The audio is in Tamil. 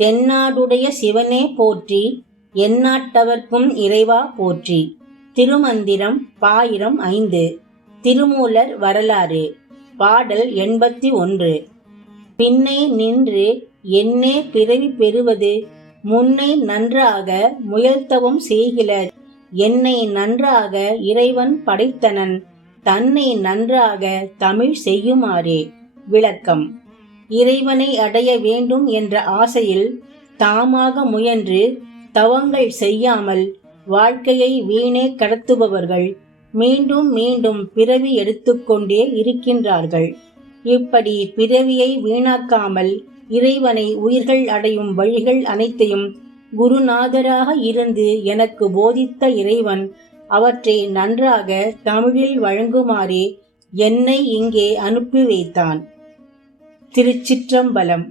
தென்னாடுடைய சிவனே போற்றி, எந்நாட்டவர்க்கும் இறைவா போற்றி. திருமந்திரம் பாயிரம் 5. திருமூலர் வரலாறு. பாடல் 81. பின்னை நின்று என்னே பிறவி பெறுவது, முன்னை நன்றாக முயல்தவம் செய்கிலர். என்னை நன்றாக இறைவன் படைத்தனன், தன்னை நன்றாக தமிழ் செய்யுமாறே. விளக்கம். இறைவனை அடைய வேண்டும் என்ற ஆசையில் தாமாக முயன்று தவங்கள் செய்யாமல் வாழ்க்கையை வீணே கடத்துபவர்கள் மீண்டும் மீண்டும் பிறவி எடுத்துக்கொண்டே இருக்கின்றார்கள். இப்படி பிறவியை வீணாக்காமல் இறைவனை உயிர்கள் அடையும் வழிகள் அனைத்தையும் குருநாதராக இருந்து எனக்கு போதித்த இறைவன் அவற்றை நன்றாக தமிழில் வழங்குமாறே என்னை இங்கே அனுப்பி வைத்தான். திருச்சிற்றம்பலம்.